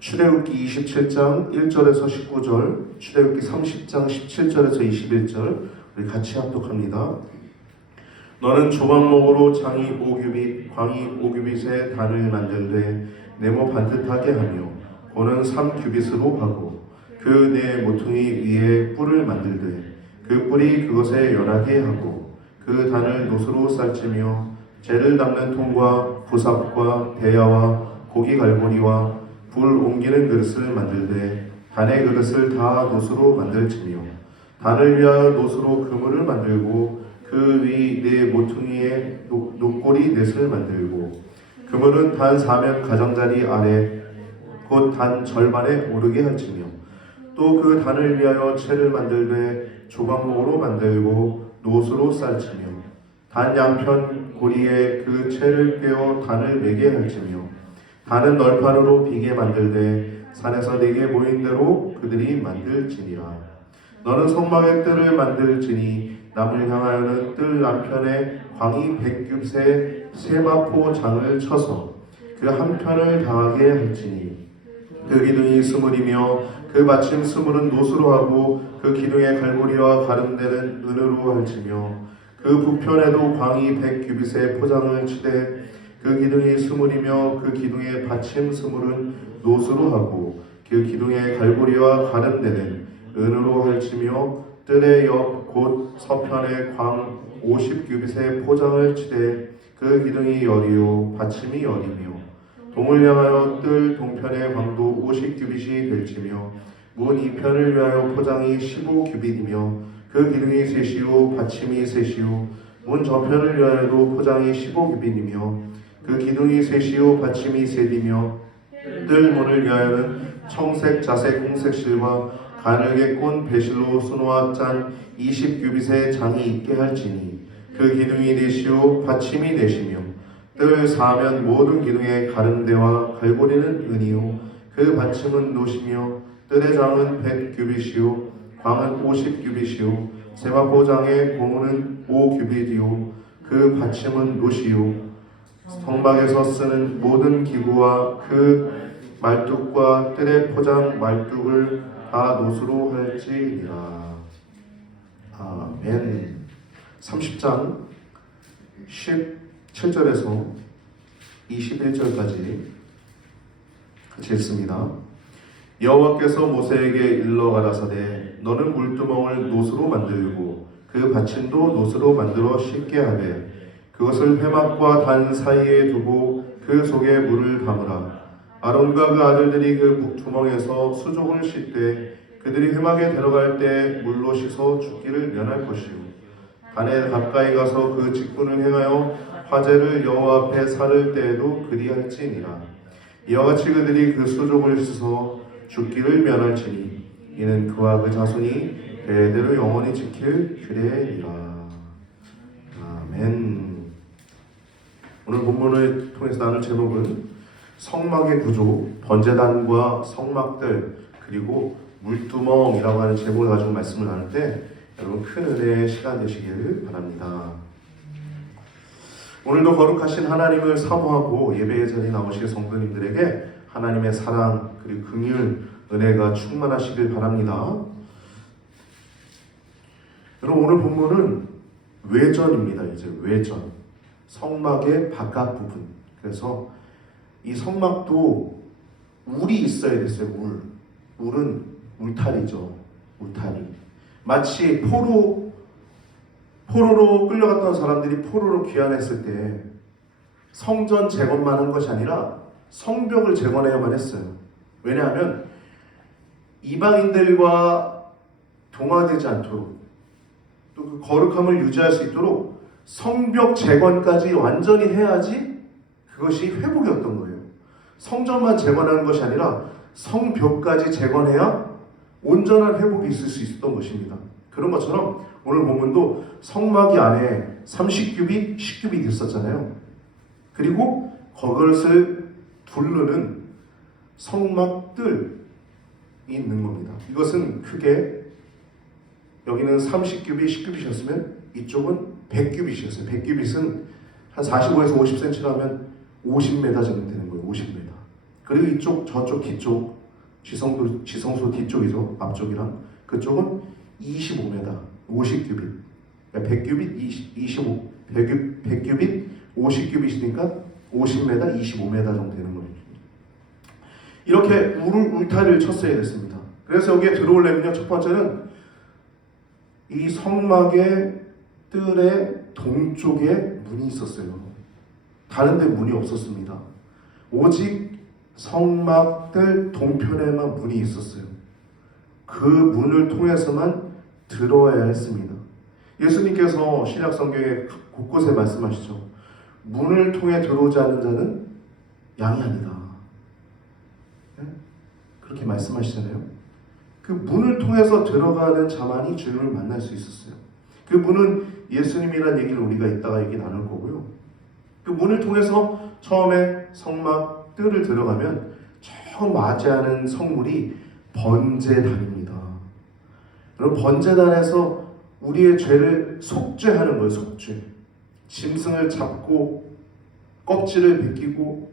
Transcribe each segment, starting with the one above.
출애굽기 27장 1절에서 19절, 출애굽기 30장 17절에서 21절 우리 같이 합독합니다. 너는 조각목으로 장이 5규빗, 광이 5규빗의 단을 만들되 네모 반듯하게 하며 고는 3규빗으로 하고 그 네 모퉁이 위에 뿔을 만들되 그 뿔이 그것에 연하게 하고 그 단을 노수로 쌀지며 재를 담는 통과 부삽과 대야와 고기 갈고리와 불 옮기는 그릇을 만들되 단의 그릇을 다 노수로 만들지며 단을 위하여 노수로 그물을 만들고 그 위 네 모퉁이에 녹고리 넷을 만들고 그물은 단 사면 가장자리 아래 곧 단 절반에 오르게 할지며 또 그 단을 위하여 채를 만들되 조각목으로 만들고 노수로 쌀지며 단 양편 고리에 그 채를 꿰어 단을 매게 할지며 단은 널판으로 비게 만들되 산에서 네게 모인 대로 그들이 만들지니라. 너는 성막의 뜰을 만들지니 남을 향하여는 뜰 남편에 광이 100규빗의 세마포 장을 쳐서 그 한편을 당하게 할지니 그 기둥이 스물이며 그 받침 스물은 노수로 하고 그 기둥의 갈고리와 가름대는 은으로 할지며 그 북편에도 광이 100규빗의 포장을 치되 그 기둥이 스물이며 그 기둥의 받침 스물은 노수로 하고 그 기둥의 갈고리와 가름대는 은으로 할지며 뜰의 옆 곧 서편에 광 50규빗의 포장을 치되 그 기둥이 열이요 받침이 열이며 동을 향하여 뜰 동편의 광도 50규빗이 될지며 문 이편을 위하여 포장이 15규빗이며 그 기둥이 셋이요 받침이 셋이요 문 저편을 위하여도 포장이 15규빗이며 그 기둥이 셋이요 받침이 셋이며 뜰 문을 위하여는 청색 자색 홍색 실과 가늘게 꼰 배실로 수놓아 짠 20규빗의 장이 있게 할지니 그 기둥이 넷이요 받침이 넷이며 뜰 사면 모든 기둥의 가름대와 갈고리는 은이요 그 받침은 노시며 뜰의 장은 100규빗이요 광은 50규빗이요 세마포장의 고무는 5규빗이요 그 받침은 노시요 성막에서 쓰는 모든 기구와 그 말뚝과 뜰의 포장 말뚝을 다 노수로 할지니라. 아멘. 30장 17절에서 21절까지 같이 읽습니다. 여호와께서 모세에게 일러 가라사대 너는 물두멍을 노수로 만들고 그 받침도 노수로 만들어 씻게 하되 그것을 회막과 단 사이에 두고 그 속에 물을 담으라. 아론과 그 아들들이 그 두멍에서 수족을 씻되 그들이 회막에 들어갈 때 물로 씻어 죽기를 면할 것이요 단에 가까이 가서 그 직분을 행하여 화제를 여호와 앞에 살을 때에도 그리할지니라. 이와 같이 그들이 그 수족을 씻어 죽기를 면할지니 이는 그와 그 자손이 대대로 영원히 지킬 규례니라. 아멘. 오늘 본문을 통해서 나눌 제목은 성막의 구조, 번제단과 성막들 그리고 물두멍이라고 하는 제목을 가지고 말씀을 나눌 때 여러분 큰 은혜의 시간 되시기를 바랍니다. 오늘도 거룩하신 하나님을 사모하고 예배의 자리에 나오실 성도님들에게 하나님의 사랑 그리고 긍휼, 은혜가 충만하시길 바랍니다. 여러분 오늘 본문은 외전입니다. 이제 외전, 성막의 바깥 부분. 그래서 이 성막도 울이 있어야 됐어요. 울은 울타리죠. 울타리. 마치 포로로 끌려갔던 사람들이 포로로 귀환했을 때 성전 재건만 한 것이 아니라 성벽을 재건해야만 했어요. 왜냐하면 이방인들과 동화되지 않도록 또 그 거룩함을 유지할 수 있도록 성벽 재건까지 완전히 해야지 그것이 회복이었던 거예요. 성전만 재건하는 것이 아니라 성벽까지 재건해야 온전한 회복이 있을 수 있었던 것입니다. 그런 것처럼 오늘 본문도 성막이 안에 30규빗, 10규빗 있었잖아요. 그리고 그것을 두르는 성막들이 있는 겁니다. 이것은 크게 여기는 30규빗, 10규빗이었으면 이쪽은 100규빗이었어요. 100규빗은 한 45에서 50cm로 하면 50m 정도 되는 거예요. 50m. 그리고 이쪽 저쪽 뒤쪽 지성소 뒤쪽이죠. 앞쪽이랑 그쪽은 25m 50규빗. 그러니까 100규빗 100규빗 50규빗이니까 50m 25m 정도 되는 거예요. 이렇게 울타리를 쳤어야 됐습니다. 그래서 여기에 들어오려면요, 첫 번째는 이 성막의 뜰의 동쪽에 문이 있었어요. 다른 데 문이 없었습니다. 오직 성막들 동편에만 문이 있었어요. 그 문을 통해서만 들어와야 했습니다. 예수님께서 신약 성경에 곳곳에 말씀하시죠. 문을 통해 들어오지 않는 자는 양이 아니다. 그렇게 말씀하시잖아요. 그 문을 통해서 들어가는 자만이 주님을 만날 수 있었어요. 그 문은 예수님이라는 얘기를 우리가 이따가 얘기 나눌 거고요. 그 문을 통해서 처음에 성막 뜰을 들어가면 처음 맞이하는 성물이 번제단입니다. 여러분, 번제단에서 우리의 죄를 속죄하는 거예요. 속죄. 짐승을 잡고 껍질을 벗기고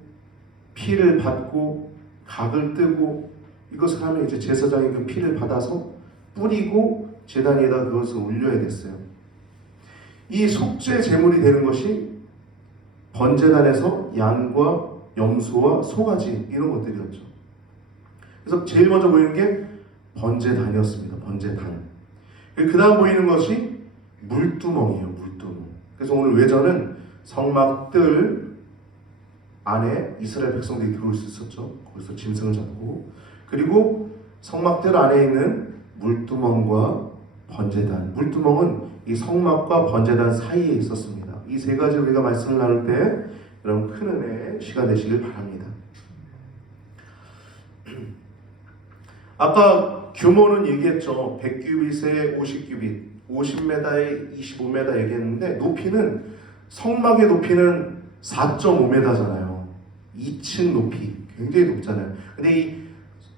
피를 받고 각을 뜨고 이것을 하면 이제 제사장이 그 피를 받아서 뿌리고 제단 위에다 그것을 올려야 됐어요. 이 속죄 제물이 되는 것이 번제단에서 양과 염소와 송아지 이런 것들이었죠. 그래서 제일 먼저 보이는 게 번제단이었습니다. 번제단. 그 다음 보이는 것이 물두멍이에요. 물두멍. 그래서 오늘 외전은 성막들 안에 이스라엘 백성들이 들어올 수 있었죠. 거기서 짐승을 잡고, 그리고 성막들 안에 있는 물두멍과 번제단. 물두멍은 이 성막과 번제단 사이에 있었습니다. 이 세 가지 우리가 말씀을 나눌 때 여러분 큰 은혜의 시간 되시길 바랍니다. 아까 규모는 얘기했죠. 100규빗에 50규빗, 50m에 25m 얘기했는데 높이는, 성막의 높이는 4.5m잖아요. 2층 높이, 굉장히 높잖아요. 근데 이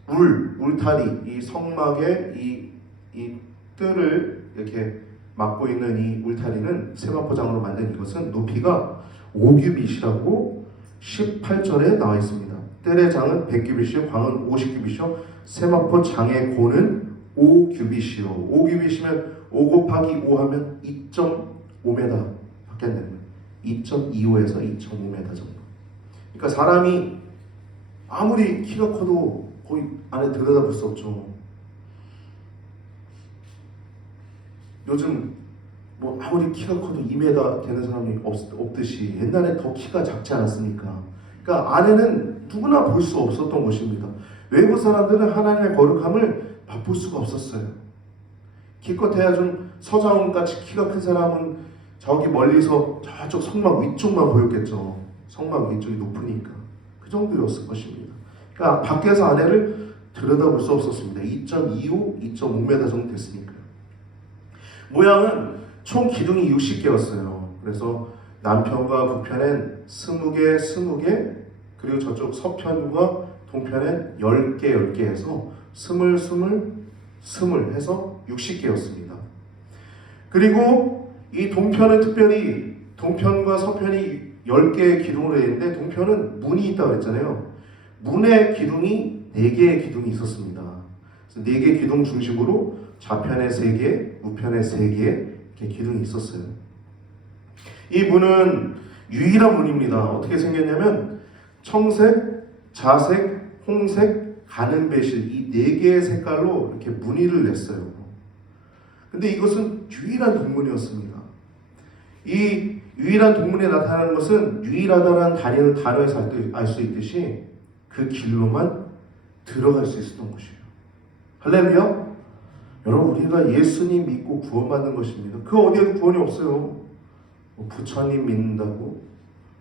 울타리, 이 성막의 이 뜰을 이렇게 막고 있는 이 울타리는 세마포장으로 만든 이것은 높이가 5규빗이라고 18절에 나와 있습니다. 뜰의 장은 100규빗이요, 광은 50규빗이요, 세마포 장의 고는 5규빗이요. 5규빗이면 5 곱하기 5 하면 2.5m 밖에 안 됩니다. 2.25에서 2.5m 정도. 그러니까 사람이 아무리 키가 커도 거의 안에 들여다볼 수 없죠. 요즘 뭐 아무리 키가 커도 2m 되는 사람이 없듯이 옛날에 더 키가 작지 않았습니까? 그러니까 안에는 누구나 볼 수 없었던 것입니다. 외부 사람들은 하나님의 거룩함을 맛볼 수가 없었어요. 기껏해야 좀 서장훈같이 키가 큰 사람은 저기 멀리서 저쪽 성막 위쪽만 보였겠죠. 성막 위쪽이 높으니까. 그 정도였을 것입니다. 그러니까 밖에서 안에를 들여다볼 수 없었습니다. 2.25, 2.5m 정도 됐으니까요. 모양은 총 기둥이 60개였어요. 그래서 남편과 북편엔 20개, 20개, 그리고 저쪽 서편과 동편엔 10개 해서 20 해서 60개였습니다. 그리고 이 동편은 특별히 동편과 서편이 10개의 기둥으로 되어 있는데, 동편은 문이 있다고 했잖아요. 문의 기둥이 4개의 기둥이 있었습니다. 그래서 4개의 기둥 중심으로 좌편에 3개, 우편에 3개 이렇게 기둥이 있었어요. 이 문은 유일한 문입니다. 어떻게 생겼냐면 청색, 자색, 홍색, 가는 배실 이 4개의 색깔로 이렇게 무늬를 냈어요. 근데 이것은 유일한 동문이었습니다. 이 유일한 동문에 나타나는 것은 유일하다는 단어에서 알 수 있듯이 그 길로만 들어갈 수 있었던 것이에요. 할렐루야! 여러분, 우리가 예수님 믿고 구원받는 것입니다. 그 어디에도 구원이 없어요. 뭐 부처님 믿는다고,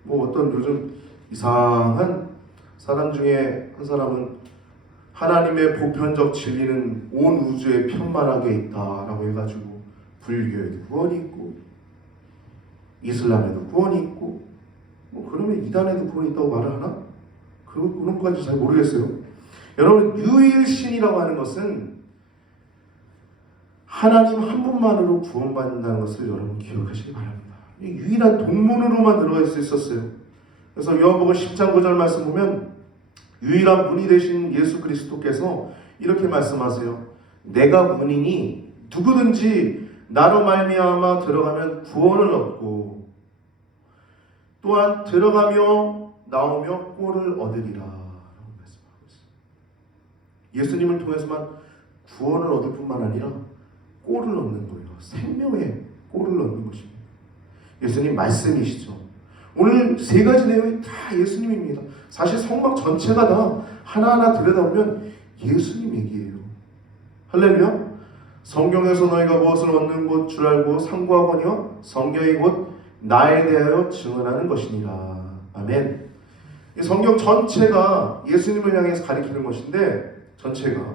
뭐 어떤 요즘 이상한 사람 중에 한 사람은 하나님의 보편적 진리는 온 우주에 편만하게 있다라고 해가지고 불교에도 구원이 있고 이슬람에도 구원이 있고, 뭐 그러면 이단에도 구원이 있다고 말을 하나? 그런 것까지 잘 모르겠어요. 여러분, 유일신이라고 하는 것은 하나님 한 분만으로 구원받는다는 것을 여러분 기억하시기 바랍니다. 유일한 동문으로만 들어갈 수 있었어요. 그래서 요한복음 10장 9절 말씀 보면 유일한 문이 되신 예수 그리스도께서 이렇게 말씀하세요. 내가 문이니 누구든지 나로 말미암아 들어가면 구원을 얻고 또한 들어가며 나오며 꼴을 얻으리라 라고 말씀하고 있어요. 예수님을 통해서만 구원을 얻을 뿐만 아니라 꼴을 얻는 거예요. 생명의 꼴을 얻는 것입니다. 예수님 말씀이시죠. 오늘 세 가지 내용이 다 예수님입니다. 사실 성막 전체가 다 하나하나 들여다보면 예수님 얘기예요. 할렐루야. 성경에서 너희가 무엇을 얻는 것 줄 알고 상고하거니와 성경이 곧 나에 대하여 증언하는 것이니라. 아멘. 이 성경 전체가 예수님을 향해서 가리키는 것인데 전체가.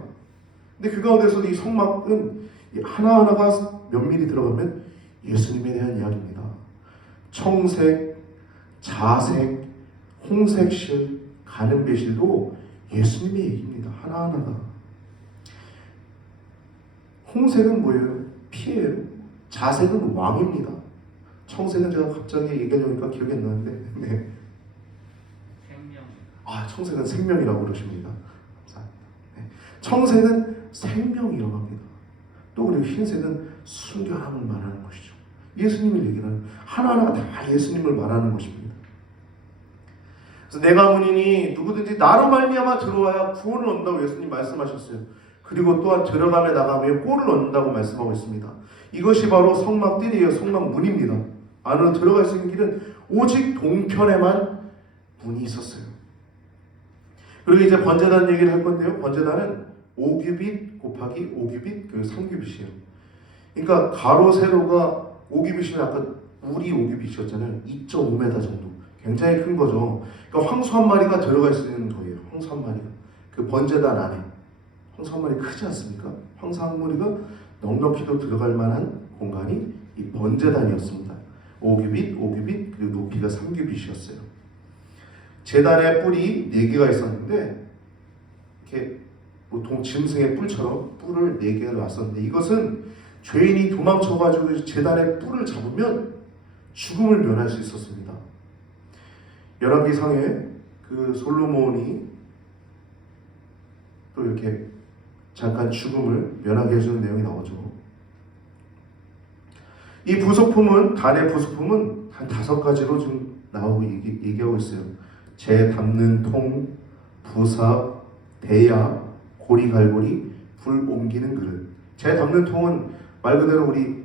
근데 그 가운데서도 이 성막은 하나하나가 면밀히 들어가면 예수님에 대한 이야기입니다. 청색, 자색, 홍색실, 가는배실도 예수님의 얘기입니다. 하나하나가. 홍색은 뭐예요? 피예요. 자색은 왕입니다. 청색은 제가 갑자기 얘기하려니까 기억이 안 나는데 네. 생명. 청색은 생명이라고 그러십니다. 네. 청색은 생명이라고 합니다. 또 그리고 흰색은 순결함을 말하는 것이죠. 예수님을 얘기하는 하나하나가 다 예수님을 말하는 것입니다. 그래서 내가 문이니 누구든지 나로 말미암아 들어와야 구원을 얻는다고 예수님 말씀하셨어요. 그리고 또한 들어가며 나가며 꼴을 얻는다고 말씀하고 있습니다. 이것이 바로 성막들이에요. 성막문입니다. 안으로 들어갈 수 있는 길은 오직 동편에만 문이 있었어요. 그리고 이제 번제단 얘기를 할 건데요. 번제단은 5규빗 곱하기 5규빗 그 3규빗이에요. 그러니까 가로 세로가 5규빗이면 아까 우리 5규빗이었잖아요. 2.5m 정도. 굉장히 큰 거죠. 그러니까 황소 한 마리가 들어갈 수 있는 거예요. 황소 한 마리가. 그 번제단 안에. 황소 한 마리 크지 않습니까? 황소 한 마리가 넉넉히도 들어갈 만한 공간이 이 번제단이었습니다. 5규빗, 5규빗, 그리고 높이가 3규빗이었어요. 제단에 뿔이 4개가 있었는데 이렇게 보통 짐승의 뿔처럼 뿔을 4개를 놨었는데 이것은 죄인이 도망쳐가지고 제단에 뿔을 잡으면 죽음을 면할 수 있었습니다. 열왕기상에 그 솔로몬이 또 이렇게 잠깐 죽음을 면하게 해주는 내용이 나오죠. 이 부속품은 단의 부속품은 한 5가지로 좀 나오고 얘기하고 있어요. 재 담는 통, 부삽, 대야, 고리갈고리, 불 옮기는 그릇. 재 담는 통은 말 그대로 우리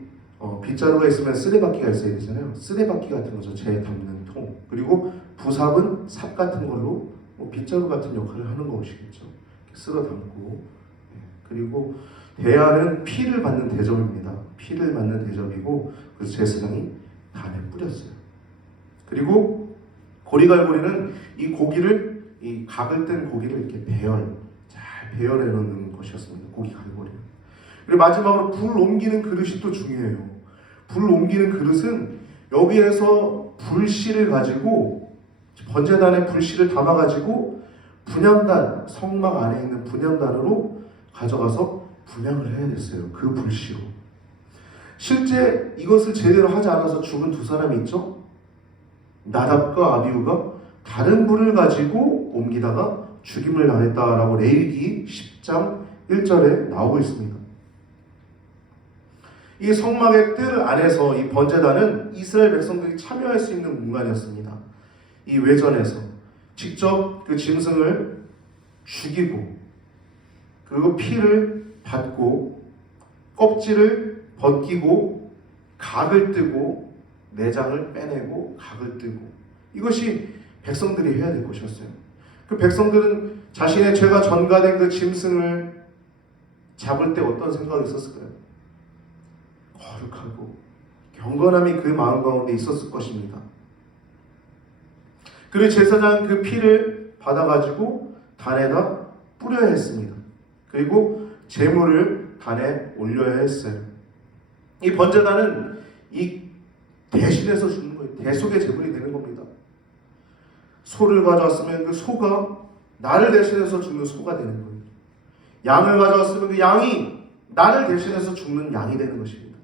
빗자루가 있으면 쓰레받기가 있어야 되잖아요. 쓰레받기 같은 거죠. 재 담는 통. 그리고 부삽은 삽 같은 걸로 빗자루 같은 역할을 하는 것이겠죠. 쓸어 담고. 그리고 대야는 피를 받는 대접입니다. 피를 받는 대접이고 그래서 제사장이 단에 뿌렸어요. 그리고 고리갈고리는 이 고기를 이 각을 뜬 고기를 이렇게 잘 배열해 놓는 것이었습니다. 고기 갈고리. 그리고 마지막으로 불 옮기는 그릇이 또 중요해요. 불 옮기는 그릇은 여기에서 불씨를 가지고 번제단에 불씨를 담아가지고 분향단 성막 안에 있는 분향단으로 가져가서 분향을 해야 됐어요. 그 불씨로. 실제 이것을 제대로 하지 않아서 죽은 2사람이 있죠. 나답과 아비후가 다른 불을 가지고 옮기다가 죽임을 당했다라고 레위기 10장 1절에 나오고 있습니다. 이 성막의 뜰 안에서 이 번제단은 이스라엘 백성들이 참여할 수 있는 공간이었습니다. 이 외전에서 직접 그 짐승을 죽이고 그리고 피를 받고 껍질을 벗기고 각을 뜨고 내장을 빼내고 각을 뜨고 이것이 백성들이 해야 될 것이었어요. 그 백성들은 자신의 죄가 전가된 그 짐승을 잡을 때 어떤 생각이 있었을까요? 거룩하고 경건함이 그 마음 가운데 있었을 것입니다. 그리고 제사장 그 피를 받아가지고 단에다 뿌려야 했습니다. 그리고 제물을 단에 올려야 했어요. 이 번제단은 이 대신해서 주는 거예요. 대속의 제물이 되는 겁니다. 소를 가져왔으면 그 소가 나를 대신해서 죽는 소가 되는 거예요. 양을 가져왔으면 그 양이 나를 대신해서 죽는 양이 되는 것입니다.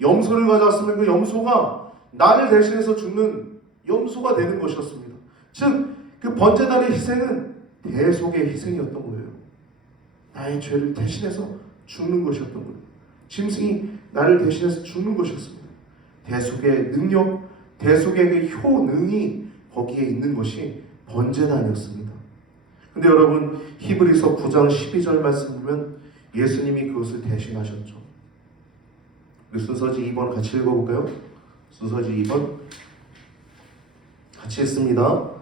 염소를 가져왔으면 그 염소가 나를 대신해서 죽는 염소가 되는 것이었습니다. 즉, 그 번제단의 희생은 대속의 희생이었던 거예요. 나의 죄를 대신해서 죽는 것이었던 거예요. 짐승이 나를 대신해서 죽는 것이었습니다. 대속의 능력, 대속의 그 효능이 거기에 있는 것이 번제단이었습니다. 근데 여러분, 히브리서 9장 12절 말씀 보면 예수님이 그것을 대신하셨죠. 우리 순서지 2번 같이 읽어볼까요? 순서지 2번 같이 읽습니다.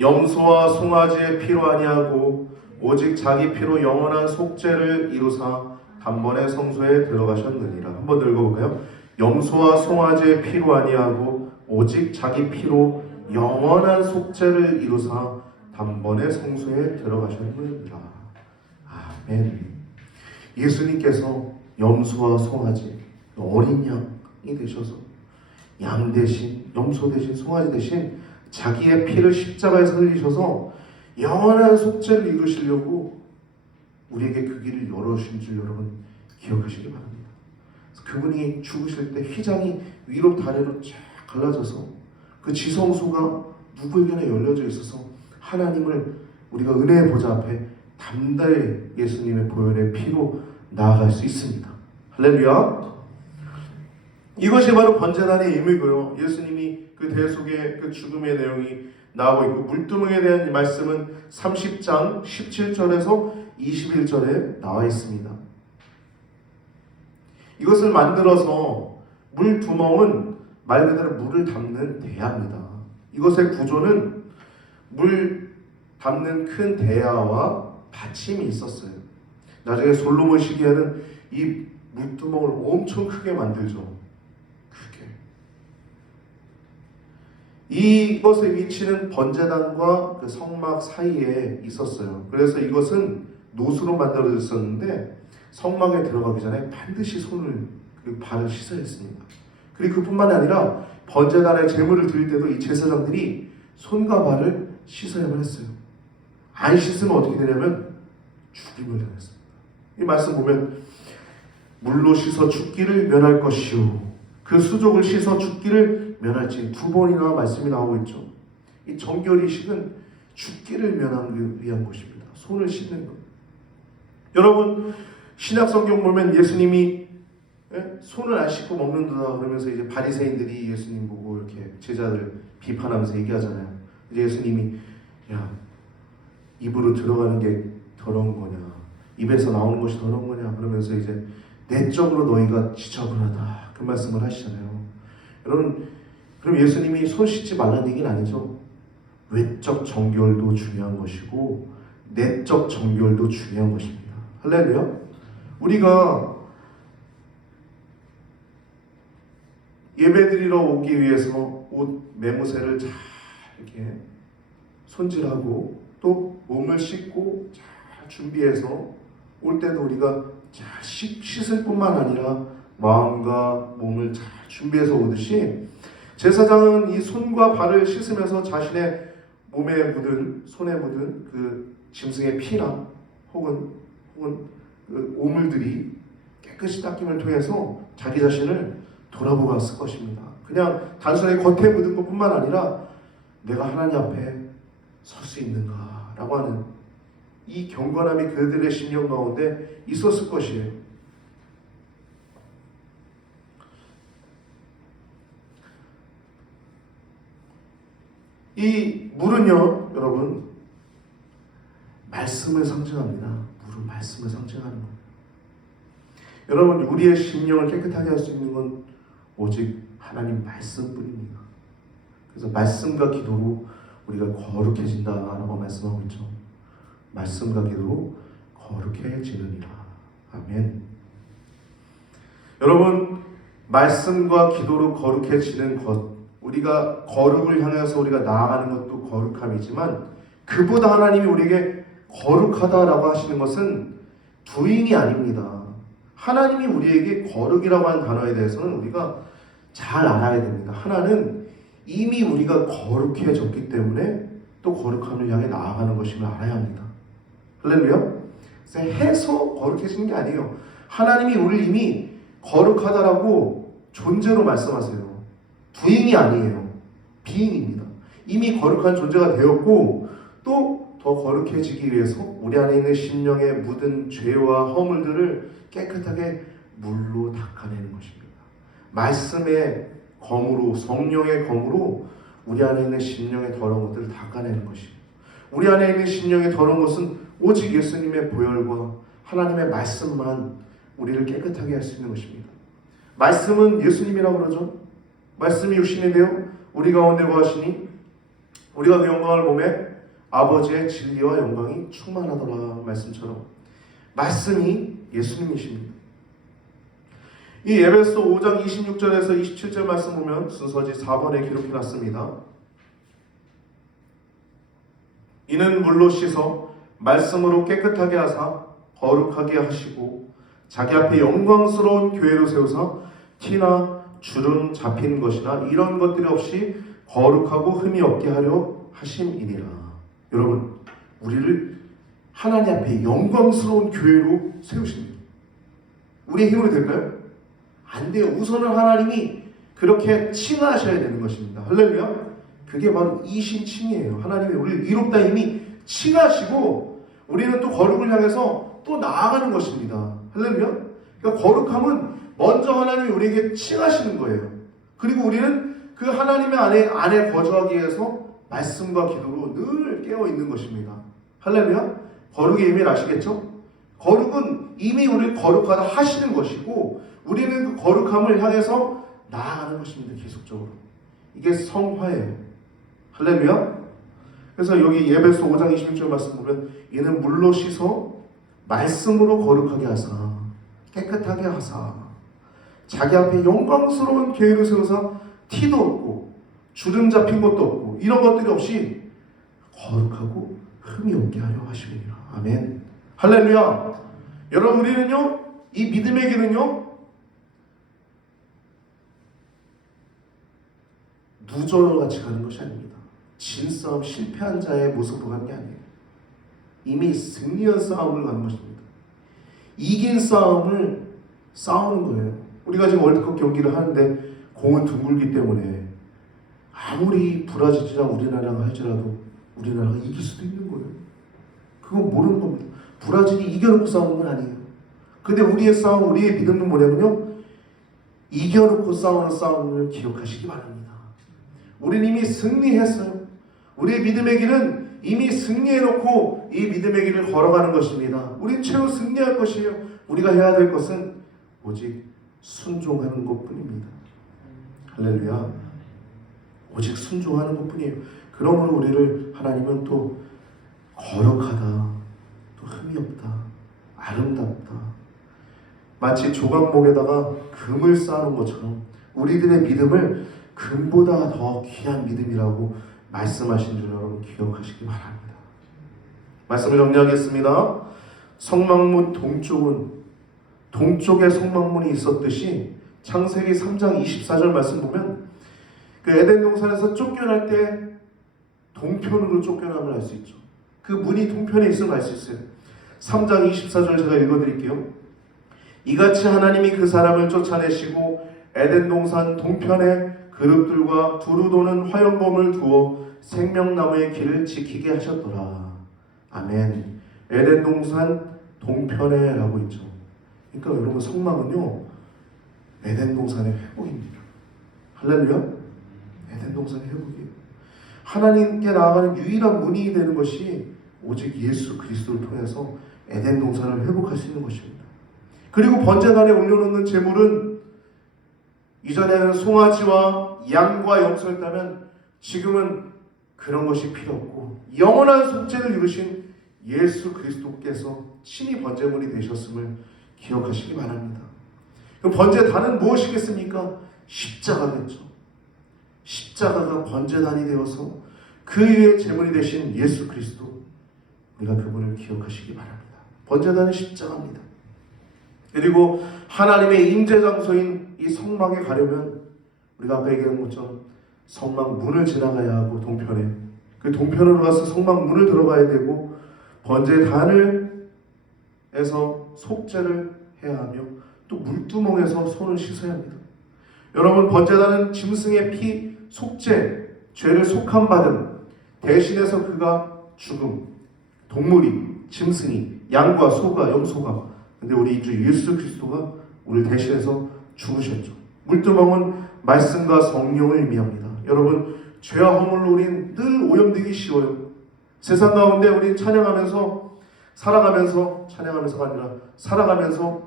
염소와 송아지의 피로 아니하고 오직 자기 피로 영원한 속죄를 이루사 단번에 성소에 들어가셨느니라. 한번 더 읽어볼까요? 염소와 송아지의 피로 아니하고 오직 자기 피로 영원한 속죄를 이루사 단번에 성소에 들어가셨느니라. 아멘. 예수님께서 염소와 송아지, 어린 양이 되셔서 양 대신, 염소 대신, 송아지 대신 자기의 피를 십자가에서 흘리셔서 영원한 속죄를 이루시려고 우리에게 그 길을 열어주신 줄 여러분 기억하시기 바랍니다. 그분이 죽으실 때 휘장이 위로 아래로 쫙 갈라져서 그 지성소가 누구에게나 열려져 있어서 하나님을 우리가 은혜의 보좌 앞에 담대히 예수님의 보혈의 피로 나아갈 수 있습니다. 할렐루야. 이것이 바로 번제단의 의미고요. 예수님이 그 대속의 그 죽음의 내용이 나오고 있고, 물두멍에 대한 말씀은 30장 17절에서 21절에 나와 있습니다. 이것을 만들어서 물두멍은 말 그대로 물을 담는 대야입니다. 이것의 구조는 물 담는 큰 대야와 받침이 있었어요. 나중에 솔로몬 시기에는 이 물두멍을 엄청 크게 만들죠. 이것의 위치는 번제단과 그 성막 사이에 있었어요. 그래서 이것은 노수로 만들어졌었는데 성막에 들어가기 전에 반드시 손을 그리고 발을 씻어야 했습니다. 그리고 그뿐만 아니라 번제단에 제물을 드릴 때도 이 제사장들이 손과 발을 씻어야만 했어요. 안 씻으면 어떻게 되냐면 죽임을 당했습니다. 이 말씀 보면 물로 씻어 죽기를 면할 것이요 그 수족을 씻어 죽기를 면할지 두 번이나 말씀이 나오고 있죠. 이 정결이식은 죽기를 면하기 위한 것입니다. 손을 씻는 것. 여러분, 신약 성경 보면 예수님이 손을 안 씻고 먹는다 그러면서 이제 바리새인들이 예수님 보고 이렇게 제자들 비판하면서 얘기하잖아요. 이제 예수님이 야, 입으로 들어가는 게 더러운 거냐, 입에서 나오는 것이 더러운 거냐 그러면서 이제 내적으로 너희가 지저분하다 그 말씀을 하시잖아요. 여러분, 그럼 예수님이 손 씻지 말라는 얘기는 아니죠. 외적 정결도 중요한 것이고 내적 정결도 중요한 것입니다. 할렐루야. 우리가 예배드리러 오기 위해서 옷 매무새를 잘 이렇게 손질하고 또 몸을 씻고 잘 준비해서 올 때도 우리가 잘 씻을 뿐만 아니라 마음과 몸을 잘 준비해서 오듯이 제사장은 이 손과 발을 씻으면서 자신의 몸에 묻은, 손에 묻은 그 짐승의 피나 혹은 그 오물들이 깨끗이 닦임을 통해서 자기 자신을 돌아보고 왔을 것입니다. 그냥 단순히 겉에 묻은 것뿐만 아니라 내가 하나님 앞에 설 수 있는가라고 하는 이 경건함이 그들의 심령 가운데 있었을 것이에요. 이 물은요, 여러분, 말씀을 상징합니다. 물은 말씀을 상징하는 거예요. 여러분, 우리의 심령을 깨끗하게 할 수 있는 건 오직 하나님 말씀뿐입니다. 그래서 말씀과 기도로 우리가 거룩해진다라고 말씀하고 있죠. 말씀과 기도로 거룩해지느니라. 아멘. 여러분, 말씀과 기도로 거룩해지는 것, 우리가 거룩을 향해서 우리가 나아가는 것도 거룩함이지만 그보다 하나님이 우리에게 거룩하다라고 하시는 것은 doing이 아닙니다. 하나님이 우리에게 거룩이라고 하는 단어에 대해서는 우리가 잘 알아야 됩니다. 하나는 이미 우리가 거룩해졌기 때문에 또 거룩함을 향해 나아가는 것임을 알아야 합니다. 할렐루야. 해서 거룩해지는 게 아니에요. 하나님이 우리를 이미 거룩하다라고 존재로 말씀하세요. doing이 아니에요. being입니다. 이미 거룩한 존재가 되었고 또 더 더 거룩해지기 위해서 우리 안에 있는 심령에 묻은 죄와 허물들을 깨끗하게 물로 닦아내는 것입니다. 말씀의 검으로, 성령의 검으로 우리 안에 있는 심령의 더러운 것들을 닦아내는 것입니다. 우리 안에 있는 심령의 더러운 것은 오직 예수님의 보혈과 하나님의 말씀만 우리를 깨끗하게 할 수 있는 것입니다. 말씀은 예수님이라고 그러죠. 말씀이 육신이 되어 우리 가운데 거하시니 우리가 그 영광을 보매 아버지의 진리와 영광이 충만하더라. 말씀처럼 말씀이 예수님이십니다. 이 에베소 5장 26절에서 27절 말씀 보면 순서지 4번에 기록해놨습니다. 이는 물로 씻어 말씀으로 깨끗하게 하사 거룩하게 하시고 자기 앞에 영광스러운 교회로 세우사 티나 주름 잡힌 것이나 이런 것들이 없이 거룩하고 흠이 없게 하려 하심이니라. 여러분, 우리를 하나님 앞에 영광스러운 교회로 세우십니다. 우리의 힘으로 될까요? 안 돼요. 우선은 하나님이 그렇게 칭하셔야 되는 것입니다. 할렐루야. 그게 바로 이신칭이에요. 하나님이 우리를 이롭다 이미 칭하시고 우리는 또 거룩을 향해서 또 나아가는 것입니다. 할렐루야. 그러니까 거룩함은 먼저 하나님이 우리에게 칭하시는 거예요. 그리고 우리는 그 하나님의 안에 거주하기 위해서 말씀과 기도로 늘 깨어 있는 것입니다. 할렐루야. 거룩의 의미를 아시겠죠? 거룩은 이미 우리를 거룩하다 하시는 것이고 우리는 그 거룩함을 향해서 나아가는 것입니다. 계속적으로. 이게 성화예요. 할렐루야. 그래서 여기 에베소 5장 26절 말씀 보면 이는 물로 씻어 말씀으로 거룩하게 하사 깨끗하게 하사 자기 앞에 영광스러운 교회를 세우사 티도 없고 주름 잡힌 것도 없고 이런 것들이 없이 거룩하고 흠이 없게 하려 하시느니라. 아멘. 할렐루야. 여러분, 우리는요 이 믿음의 길은요 누저같이 가는 것이 아닙니다. 진싸움 실패한 자의 모습으로 가는 게 아니에요. 이미 승리한 싸움을 가는 것입니다. 이긴 싸움을 싸우는 거예요. 우리가 지금 월드컵 경기를 하는데 공은 둥글기 때문에 아무리 브라질이랑 우리나라가 할지라도 우리나라가 이길 수도 있는 거예요. 그건 모르는 겁니다. 브라질이 이겨놓고 싸우는 건 아니에요. 근데 우리의 싸움, 우리의 믿음은 뭐냐면요, 이겨놓고 싸우는 싸움을 기억하시기 바랍니다. 우리는 이미 승리했어요. 우리의 믿음의 길은 이미 승리해놓고 이 믿음의 길을 걸어가는 것입니다. 우리는 최후 승리할 것이에요. 우리가 해야 될 것은 오직 순종하는 것뿐입니다. 할렐루야. 오직 순종하는 것뿐이에요. 그러므로 우리를 하나님은 또 거룩하다, 또 흠이 없다, 아름답다, 마치 조각목에다가 금을 쌓아놓은 것처럼 우리들의 믿음을 금보다 더 귀한 믿음이라고 말씀하신 줄 여러분 기억하시기 바랍니다. 말씀을 정리하겠습니다. 성막문 동쪽에 성막문이 있었듯이 창세기 3장 24절 말씀 보면 그 에덴 동산에서 쫓겨날 때 동편으로 쫓겨남을 알 수 있죠. 그 문이 동편에 있음을 알 수 있어요. 3장 24절 제가 읽어드릴게요. 이같이 하나님이 그 사람을 쫓아내시고 에덴 동산 동편에 그룹들과 두루 도는 화염범을 두어 생명나무의 길을 지키게 하셨더라. 아멘. 에덴 동산 동편에 라고 있죠. 그러니까 여러분, 성막은요 에덴 동산의 회복입니다. 할렐루야. 에덴 동산의 회복이에요. 하나님께 나아가는 유일한 문이 되는 것이 오직 예수 그리스도를 통해서 에덴 동산을 회복할 수 있는 것입니다. 그리고 번제단에 올려놓는 제물은 이전에는 송아지와 양과 염소였다면 지금은 그런 것이 필요 없고 영원한 속죄를 이루신 예수 그리스도께서 친히 번제물이 되셨음을 기억하시기 바랍니다. 그 번제단은 무엇이겠습니까? 십자가겠죠. 십자가가 번제단이 되어서 그 위에 제물이 되신 예수 그리스도, 우리가 그분을 기억하시기 바랍니다. 번제단은 십자가입니다. 그리고 하나님의 임재 장소인 이 성막에 가려면 우리가 아까 얘기한 것처럼 성막 문을 지나가야 하고 동편에 그 동편으로 가서 성막 문을 들어가야 되고 번제단을 에서 속죄를 해야 하며 또 물두멍에서 손을 씻어야 합니다. 여러분, 번제단은 짐승의 피 속죄, 죄를 속함받음 대신해서 그가 죽음, 동물이, 짐승이, 양과 소가, 염소가. 근데 우리 주 예수 그리스도가 우리를 대신해서 죽으셨죠. 물두멍은 말씀과 성령을 의미합니다. 여러분, 죄와 허물로 우린 늘 오염되기 쉬워요. 세상 가운데 우린 찬양하면서 찬양하면서가 아니라 살아가면서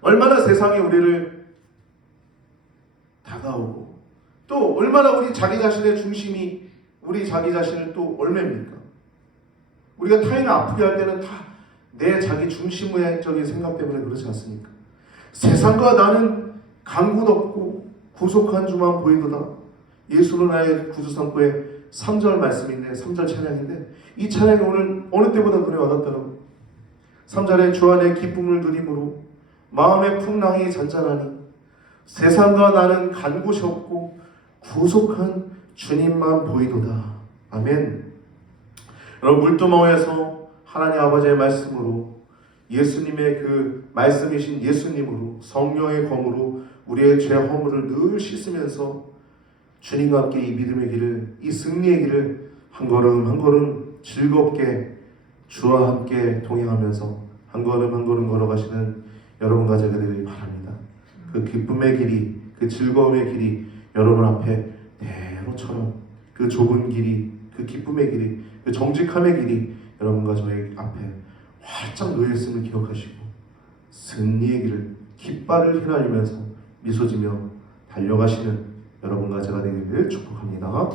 얼마나 세상이 우리를 다가오고 또 얼마나 우리 자기 자신의 중심이 우리 자기 자신을 또 얼매입니까? 우리가 타인을 아프게 할 때는 다 내 자기 중심적인 생각 때문에 그렇지 않습니까? 세상과 나는 간구 없고 구속한 주만 보이도다. 예수는 나의 구주 삼고의 3절 말씀인데 3절 찬양인데 이 찬양이 오늘 어느 때보다 눈에 와닿더라고요. 3절에 주 안에 기쁨을 누림으로 마음의 풍랑이 잔잔하니 세상과 나는 간 곳이 없고 구속한 주님만 보이도다. 아멘. 여러분, 물두멍에서 하나님 아버지의 말씀으로 예수님의 그 말씀이신 예수님으로 성령의 검으로 우리의 죄 허물을 늘 씻으면서 주님과 함께 이 믿음의 길을, 이 승리의 길을 한 걸음 한 걸음 즐겁게 주와 함께 동행하면서 한 걸음 한 걸음 걸어가시는 여러분 가정이 되기를 바랍니다. 그 기쁨의 길이, 그 즐거움의 길이 여러분 앞에 대로처럼 그 좁은 길이, 그 기쁨의 길이, 그 정직함의 길이 여러분과 저의 앞에 활짝 놓여있음을 기억하시고 승리의 길을 깃발을 휘날리면서 미소 지며 달려가시는 여러분과 제가 되기를 축복합니다.